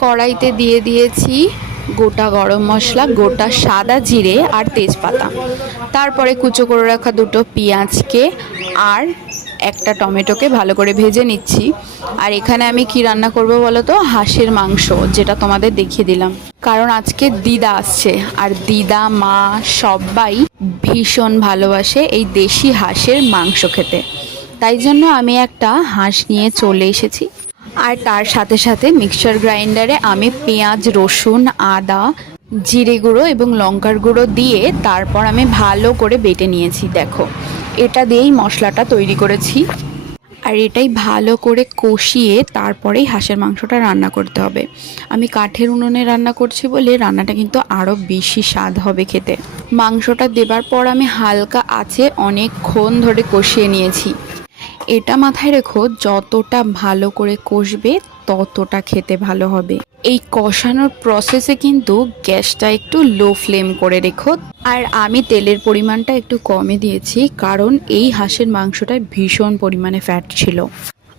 কড়াইতে দিয়ে দিয়েছি গোটা গরম মশলা, গোটা সাদা জিরে আর তেজপাতা। তারপরে কুচো করে রাখা দুটো পেঁয়াজকে আর একটা টমেটোকে ভালো করে ভেজে নিচ্ছি। আর এখানে আমি কি রান্না করব বলো তো, হাঁসের মাংস, যেটা তোমাদের দেখিয়ে দিলাম। কারণ আজকে দিদা আসছে, আর দিদা মা সবাই ভীষণ ভালোবাসে এই দেশি হাঁসের মাংস খেতে। তাই জন্য আমি একটা হাঁস নিয়ে চলে এসেছি। আর তার সাথে সাথে মিক্সচার গ্রাইন্ডারে আমি পেঁয়াজ, রসুন, আদা, জিরে গুঁড়ো এবং লঙ্কার গুঁড়ো দিয়ে তারপর আমি ভালো করে বেটে নিয়েছি। দেখো, এটা দিয়েই মশলাটা তৈরি করেছি। আর এটাই ভালো করে কষিয়ে তারপরেই হাঁসের মাংসটা রান্না করতে হবে। আমি কাঠের উনুনে রান্না করছি বলে রান্নাটা কিন্তু আরও বেশি স্বাদ হবে খেতে। মাংসটা দেবার পর আমি হালকা আঁচে অনেকক্ষণ ধরে কষিয়ে নিয়েছি। এটা মাথায় রেখো, যতটা ভালো করে কষবে ততটা খেতে ভালো হবে। এই কষানোর প্রসেসে কিন্তু গ্যাসটা একটু লো ফ্লেম করে রেখো। আর আমি তেলের পরিমাণটা একটু কমে দিয়েছি, কারণ এই হাঁসের মাংসটায় ভীষণ পরিমাণে ফ্যাট ছিল।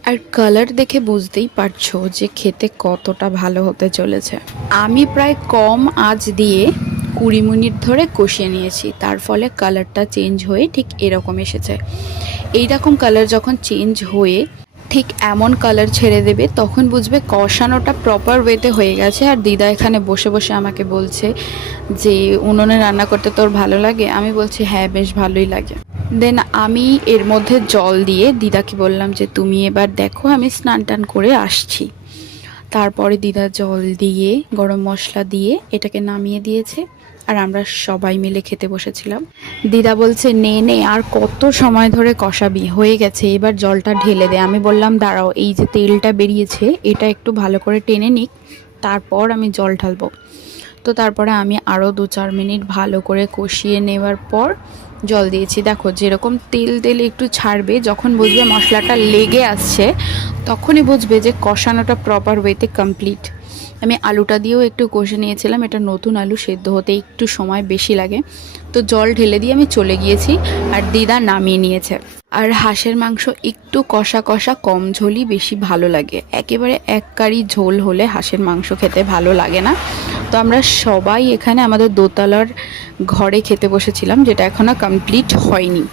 আর কালার দেখে বুঝতেই পারছো যে খেতে কতটা ভালো হতে চলেছে। আমি প্রায় কম আঁচ দিয়ে 20 মিনিট ধরে কষিয়ে নিয়েছি, তার ফলে কালারটা চেঞ্জ হয়ে ঠিক এরকম এসেছে। এই রকম কালার যখন চেঞ্জ হয়ে ঠিক এমন কালার ছেড়ে দেবে, তখন বুঝবে কষানোটা প্রপার ওয়েতে হয়ে গেছে। আর দিদা এখানে বসে বসে আমাকে বলছে যে উনুনে রান্না করতে তোর ভালো লাগে? আমি বলছি হ্যাঁ, বেশ ভালোই লাগে। দেন আমি এর মধ্যে জল দিয়ে দিদাকে বললাম যে তুমি এবার দেখো, আমি স্নান টান করে আসছি। তারপরে দিদা জল দিয়ে গরম মশলা দিয়ে এটাকে নামিয়ে দিয়েছে। আর আমরা সবাই মিলে খেতে বসেছিলাম। দিদা বলছে নে নে, আর কত সময় ধরে কষাবি, হয়ে গেছে, এবার জলটা ঢেলে দে। আমি বললাম দাঁড়াও, এই যে তেলটা বেরিয়েছে এটা একটু ভালো করে টেনে নিক, তারপর আমি জল ঢালবো। তো তারপরে আমি আরও 2-4 মিনিট ভালো করে কষিয়ে নেওয়ার পর জল দিয়েছি। দেখো, যেরকম তেল তেল একটু ছাড়বে, যখন বুঝবে মশলাটা লেগে আসছে তখনই বুঝবে যে কষানোটা প্রপার ওয়েতে কমপ্লিট। আমি আলুটা দিয়েও একটু কষে নিয়েছিলাম, এটা নতুন আলু, সেদ্ধ হতে একটু সময় বেশি লাগে। তো জল ঢেলে দিয়ে আমি চলে গিয়েছি, আর দিদা নামিয়ে নিয়েছে। আর হাঁসের মাংস একটু কষা কষা, কম ঝোলই বেশি ভালো লাগে। একেবারে এক কারি ঝোল হলে হাঁসের মাংস খেতে ভালো লাগে না। তো আমরা সবাই এখানে আমাদের দোতলার ঘরে খেতে বসেছিলাম, যেটা এখনও কমপ্লিট হয়নি।